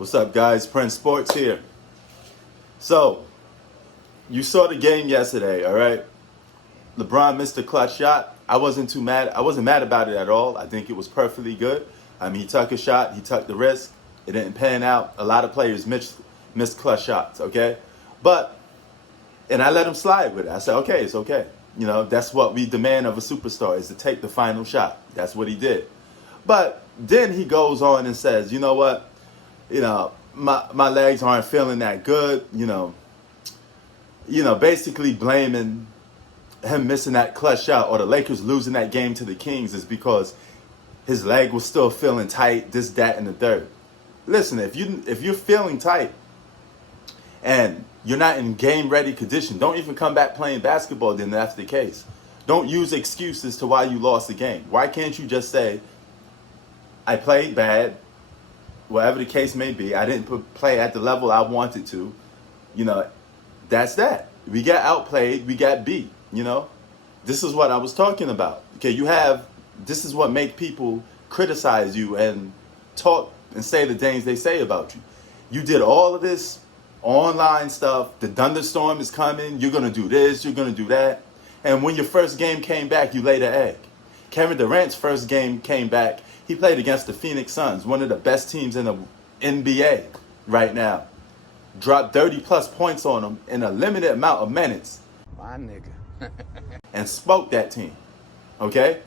What's up, guys? Prince Sports here. So, you saw the game yesterday, all right? LeBron missed a clutch shot. I wasn't mad about it at all. I think it was perfectly good. He took a shot. He took the risk. It didn't pan out. A lot of players missed clutch shots, okay? And I let him slide with it. I said, okay, it's okay. That's what we demand of a superstar, is to take the final shot. That's what he did. But then he goes on and says, you know what? My legs aren't feeling that good. Basically blaming him missing that clutch shot or the Lakers losing that game to the Kings is because his leg was still feeling tight, this, that, and the third. Listen, if you're feeling tight and you're not in game-ready condition, don't even come back playing basketball then, that's the case. Don't use excuses to why you lost the game. Why can't you just say, I played bad, whatever the case may be, I didn't play at the level I wanted to. That's that. We got outplayed, we got beat, This is what I was talking about. Okay, this is what makes people criticize you and talk and say the things they say about you. You did all of this online stuff, the thunderstorm is coming, you're going to do this, you're going to do that. And when your first game came back, you laid an egg. Kevin Durant's first game came back, he played against the Phoenix Suns, one of the best teams in the NBA right now. Dropped 30-plus points on them in a limited amount of minutes. My nigga. And spoke that team. Okay?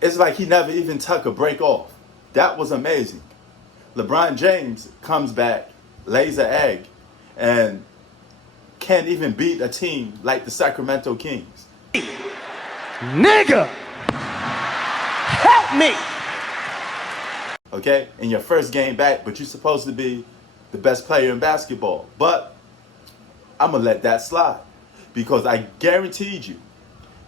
It's like he never even took a break off. That was amazing. LeBron James comes back, lays an egg, and can't even beat a team like the Sacramento Kings. Nigga! Help me! Okay? In your first game back, but you're supposed to be the best player in basketball. But I'm going to let that slide. Because I guaranteed you,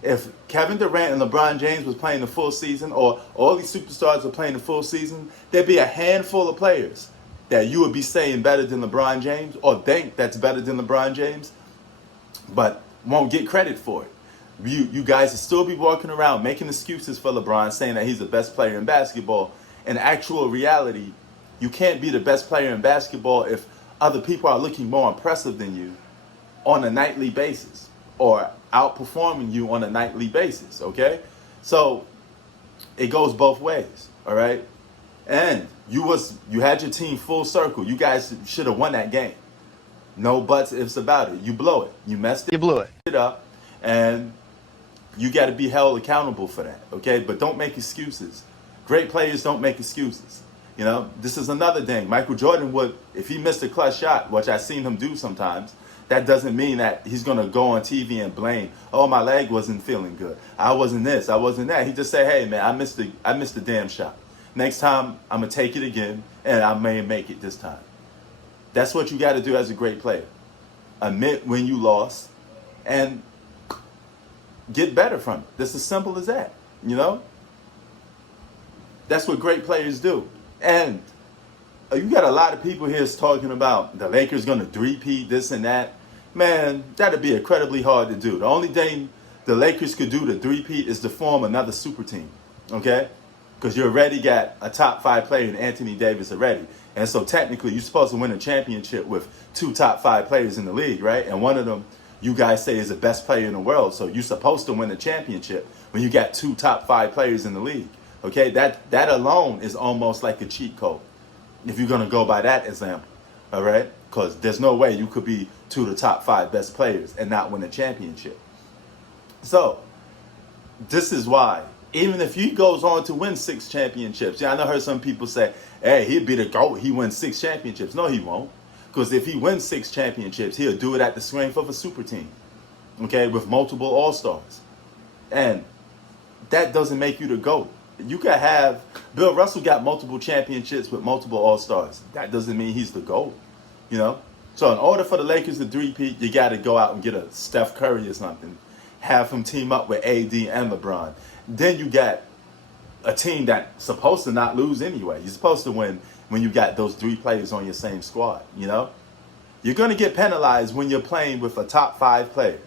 if Kevin Durant and LeBron James was playing the full season, or all these superstars were playing the full season, there'd be a handful of players that you would be saying better than LeBron James, or think that's better than LeBron James, but won't get credit for it. You guys will still be walking around making excuses for LeBron, saying that he's the best player in basketball. In actual reality, you can't be the best player in basketball if other people are looking more impressive than you on a nightly basis, or outperforming you on a nightly basis, okay? So it goes both ways, all right? And you had your team full circle. You guys should have won that game. No buts, ifs about it. You blow it. You messed it. You blew it up, and you got to be held accountable for that, okay? But don't make excuses. Great players don't make excuses. This is another thing. Michael Jordan would, if he missed a clutch shot, which I've seen him do sometimes, that doesn't mean that he's going to go on TV and blame, oh, my leg wasn't feeling good. I wasn't this, I wasn't that. He just say, hey, man, I missed the damn shot. Next time, I'm going to take it again, and I may make it this time. That's what you got to do as a great player. Admit when you lost and get better from it. That's as simple as that, That's what great players do. And you got a lot of people here talking about the Lakers going to three-peat, this and that. Man, that'd be incredibly hard to do. The only thing the Lakers could do to three-peat is to form another super team, okay? Because you already got a top 5 player in Anthony Davis already. And so technically, you're supposed to win a championship with 2 top 5 players in the league, right? And one of them, you guys say, is the best player in the world. So you're supposed to win a championship when you got 2 top 5 players in the league, okay? That alone is almost like a cheat code, if you're going to go by that example, all right? Because there's no way you could be 2 of the top 5 best players and not win a championship. So this is why, even if he goes on to win 6 championships, I heard some people say, hey, he'd be the GOAT, he wins 6 championships. No, he won't. Because if he wins 6 championships, he'll do it at the strength of a super team, okay, with multiple all-stars. And that doesn't make you the GOAT. You could have, Bill Russell got multiple championships with multiple all-stars. That doesn't mean he's the GOAT, So in order for the Lakers to three-peat, you got to go out and get a Steph Curry or something. Have him team up with AD and LeBron. Then you got a team that's supposed to not lose anyway. You're supposed to win when you got those 3 players on your same squad, You're going to get penalized when you're playing with a top 5 player.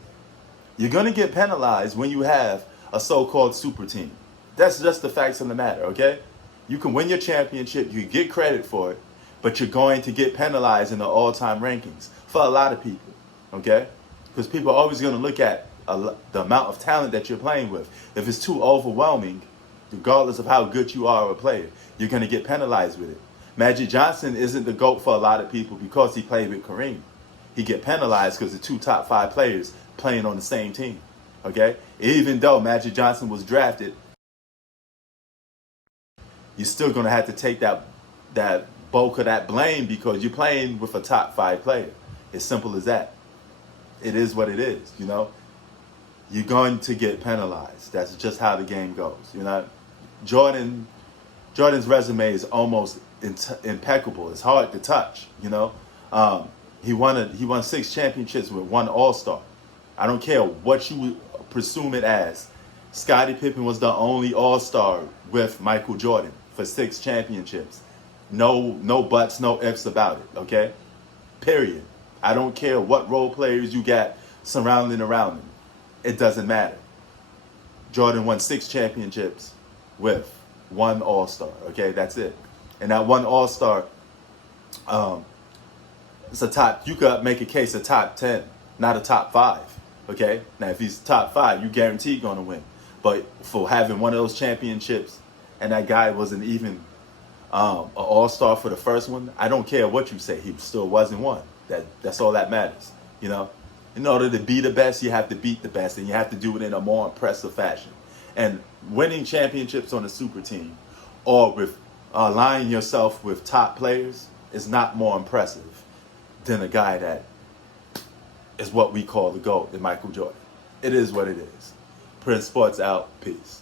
You're going to get penalized when you have a so-called super team. That's just the facts of the matter, okay? You can win your championship, you get credit for it, but you're going to get penalized in the all-time rankings for a lot of people, okay? Because people are always going to look at the amount of talent that you're playing with. If it's too overwhelming, regardless of how good you are a player, you're going to get penalized with it. Magic Johnson isn't the GOAT for a lot of people because he played with Kareem. He get penalized because the two top 5 players playing on the same team, okay? Even though Magic Johnson was drafted, you're still going to have to take that bulk of that blame because you're playing with a top 5 player. As simple as that. It is what it is, you know. You're going to get penalized. That's just how the game goes, you know. Jordan's resume is almost impeccable. It's hard to touch, you know. He won 6 championships with 1 All-Star. I don't care what you presume it as. Scottie Pippen was the only All-Star with Michael Jordan for 6 championships. No buts, no ifs about it, okay? Period. I don't care what role players you got surrounding around him. It doesn't matter. Jordan won 6 championships with 1 All-Star, okay? That's it. And that 1 All-Star, it's a top, you could make a case a top 10, not a top 5, okay? Now, if he's top 5, you guaranteed going to win. But for having one of those championships and that guy wasn't even an all-star for the first one, I don't care what you say. He still wasn't one. That's all that matters, you know? In order to be the best, you have to beat the best, and you have to do it in a more impressive fashion. And winning championships on a super team or with aligning yourself with top players is not more impressive than a guy that is what we call the GOAT, the Michael Jordan. It is what it is. Prince Sports out. Peace.